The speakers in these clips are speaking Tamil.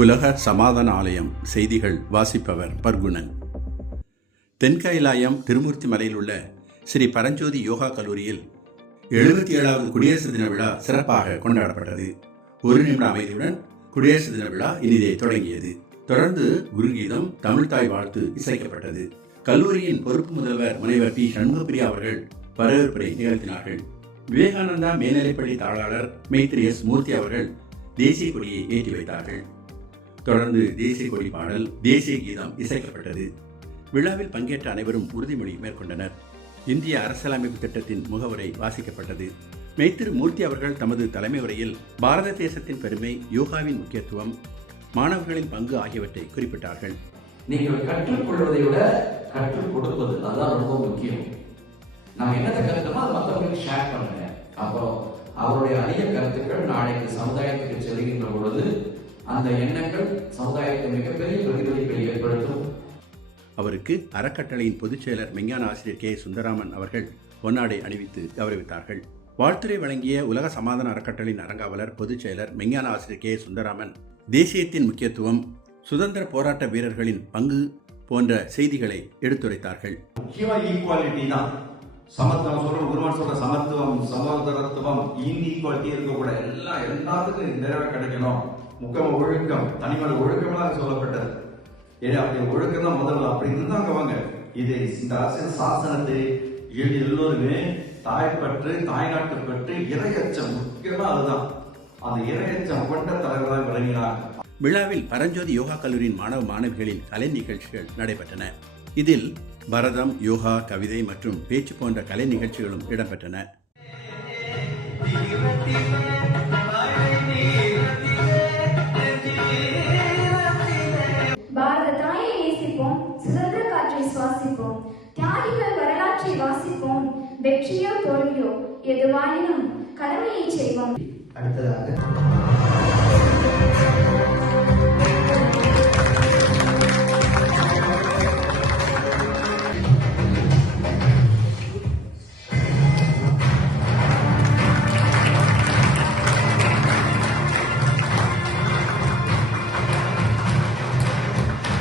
உலக சமாதான ஆலயம் செய்திகள் வாசிப்பவர் பர்குணன். தென்கைலாயம் திருமூர்த்தி மலையில் உள்ள ஸ்ரீ பரஞ்சோதி யோகா கல்லூரியில் 77வது குடியரசு தின விழா சிறப்பாக கொண்டாடப்பட்டது. ஒரு நிமிட அமைதியுடன் குடியரசு தின விழா இனிதே தொடங்கியது. தொடர்ந்து குருகீதம், தமிழ்தாய் வாழ்த்து இசைக்கப்பட்டது. கல்லூரியின் பொறுப்பு முதல்வர் முனைவர் பி சண்முகப்பிரியா அவர்கள் வரவேற்புரை நிகழ்த்தினார்கள். விவேகானந்தா மேல்நிலைப்பள்ளி தாளாளர் மைத்ரி எஸ் மூர்த்தி அவர்கள் தேசிய கொடியை ஏற்றி வைத்தார்கள். தொடர்ந்து தேசிய கொடி பாடல், தேசிய கீதம் இசைக்கப்பட்டது. விழாவில் பங்கேற்ற அனைவரும் உறுதிமொழி மேற்கொண்டனர். இந்திய அரசியலமைப்பு திட்டத்தின் முகவுரை வாசிக்கப்பட்டது. மைத்ரி மூர்த்தி அவர்கள் தமது தலைமை உரையில் பாரத தேசத்தின் பெருமை, யோகாவின் முக்கியத்துவம், மாணவர்களின் பங்கு ஆகியவற்றை குறிப்பிட்டார்கள். நீங்கள் கற்றுக்கொள்வதை விட கற்றுக் கொடுப்பது அதுதான் ரொம்ப முக்கியம். நம்ம என்னத்தை கருத்தோமோ அதை மற்றவங்களுக்கு ஷேர் பண்ணுங்க. அப்புறம் அவருடைய அதிக கருத்துக்கள் நாளைக்கு சமுதாயத்துக்கு செல்கின்ற பொழுது அந்த எண்ணங்கள் சமுதாயத்தை மிகப்பெரிய பிரதிபலிப்பை ஏற்படுத்தும். அவருக்கு அறக்கட்டளையின் பொதுச் செயலர் மெஞ்ஞான ஆசிரியர் கே சுந்தராமன் அவர்கள் பொன்னாடை அணிவித்து கௌரவித்தார்கள். வாழ்த்துரை வழங்கிய உலக சமாதான அறக்கட்டளையின் அரங்காவலர் பொதுச் செயலர் மெஞ்ஞான ஆசிரியர் கே சுந்தராமன் தேசியத்தின் முக்கியத்துவம், சுதந்திர போராட்ட வீரர்களின் பங்கு போன்ற செய்திகளை எடுத்துரைத்தார்கள். ஈக்குவாலிட்டி தான், சமத்துவம் சொல்ற குருமான் சொல்ற சமத்துவம், சகோதரத்துவம், இன்இக்வாலிட்டி இருக்கக்கூட எல்லாத்துக்கும் நிறைவே கிடைக்கணும். முக்கியமா ஒழுக்கம், தனிமலை ஒழுக்கமெல்லாம் சொல்லப்பட்டது. அப்படி ஒழுக்கம் தான் முதல்ல அப்படி இருந்தாங்க. வாங்க இது இந்த அரசியல் சாசனத்தை எல்லோருமே தாய்ப்பற்று, தாய்நாட்டு பற்று, இறையச்சம் முக்கியமா அதுதான். அந்த இறையச்சம் கொண்ட தலைவராக விளங்கினார். விழாவில் பரஞ்சோதி யோகா கல்லூரியின் மாணவ மாணவிகளின் கலை நிகழ்ச்சிகள் நடைபெற்றன. இதில் பரதம், யோகா, கவிதை மற்றும் பேச்சு போன்ற கலை நிகழ்ச்சிகளும் இடம்பெற்றன. பாரத தாயை நேசிப்போம், சுதந்திர காற்றை சுவாசிப்போம், தியாகிகள் வரலாற்றை வாசிப்போம், வெற்றியோ தோல்வியோ எதுவாயினும் கடமையை செய்வோம். அடுத்ததாக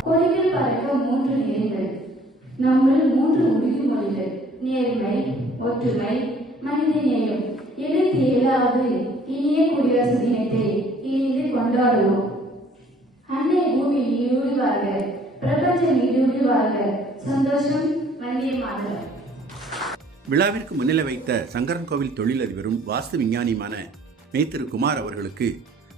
கொடிகள் பறக்க 3 நிலைகள், நம்முள் 3 உறுதிமொழிகள்: நேர்மை, ஒற்றுமை, மனிதநேயம். 77வது இனிய குடியரசு தினத்தை இனிது கொண்டாடுவோம். அன்னை பூமி ஈடு வாழ்க, பிரபஞ்சம் ஈடு வாழ்க. சந்தோஷம், வந்தே மாதரம். விழாவிற்கு முன்னிலை வைத்த சங்கரன்கோவில் தொழிலதிபரும் வாஸ்து விஞ்ஞானியுமான மைத்ரி குமார் அவர்களுக்கு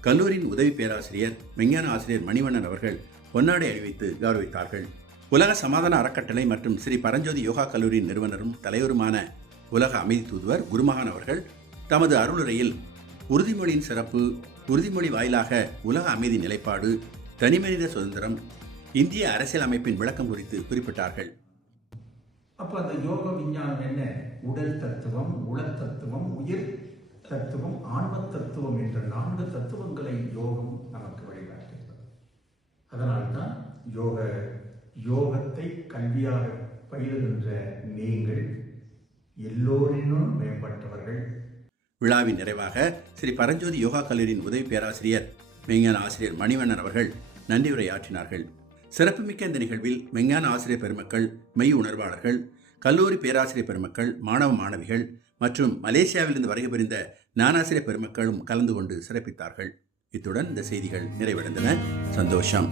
கல்லூரியின் உதவி பேராசிரியர் மெஞ்ஞான ஆசிரியர் மணிவண்ணன் அவர்கள் பொன்னாடை அணிவித்து கௌரவித்தார்கள். உலக சமாதான அறக்கட்டளை மற்றும் ஸ்ரீ பரஞ்சோதி யோகா கல்லூரியின் நிறுவனரும் தலைவருமான உலக அமைதி தூதுவர் குருமகான் அவர்கள் தமது அருளுரையில் உறுதிமொழியின் சிறப்பு, உறுதிமொழி வாயிலாக உலக அமைதி நிலைப்பாடு, தனிமனித சுதந்திரம், இந்திய அரசியல் அமைப்பின் விளக்கம் குறித்து குறிப்பிட்டார்கள். அப்ப அந்த யோக விஞ்ஞானம் என்ன? உடல் தத்துவம், உள தத்துவம், உயிர் தத்துவம், ஆன்ம தத்துவம் என்ற 4 தத்துவங்களை யோகம் நமக்கு வழிகாட்டுகிறது. அதனால்தான் யோகத்தை கல்வியாக பயிலுகின்ற நீங்கள் எல்லோரினும் மேம்பட்டவர்கள். விழாவின் நிறைவாக ஸ்ரீ பரஞ்சோதி யோகா கல்லூரியின் உதவி பேராசிரியர் மெஞ்ஞான ஆசிரியர் மணிவண்ணன் அவர்கள் நன்றியுரையாற்றினார்கள். சிறப்புமிக்க இந்த நிகழ்வில் மெஞ்ஞான ஆசிரியர் பெருமக்கள், மெய் உணர்வாளர்கள், கல்லூரி பேராசிரியர் பெருமக்கள், மாணவ மாணவிகள் மற்றும் மலேசியாவிலிருந்து வருகை புரிந்த ஞானாசிரியர் பெருமக்களும் கலந்து கொண்டு சிறப்பித்தார்கள். இத்துடன் இந்த செய்திகள் நிறைவடைந்தன. சந்தோஷம்.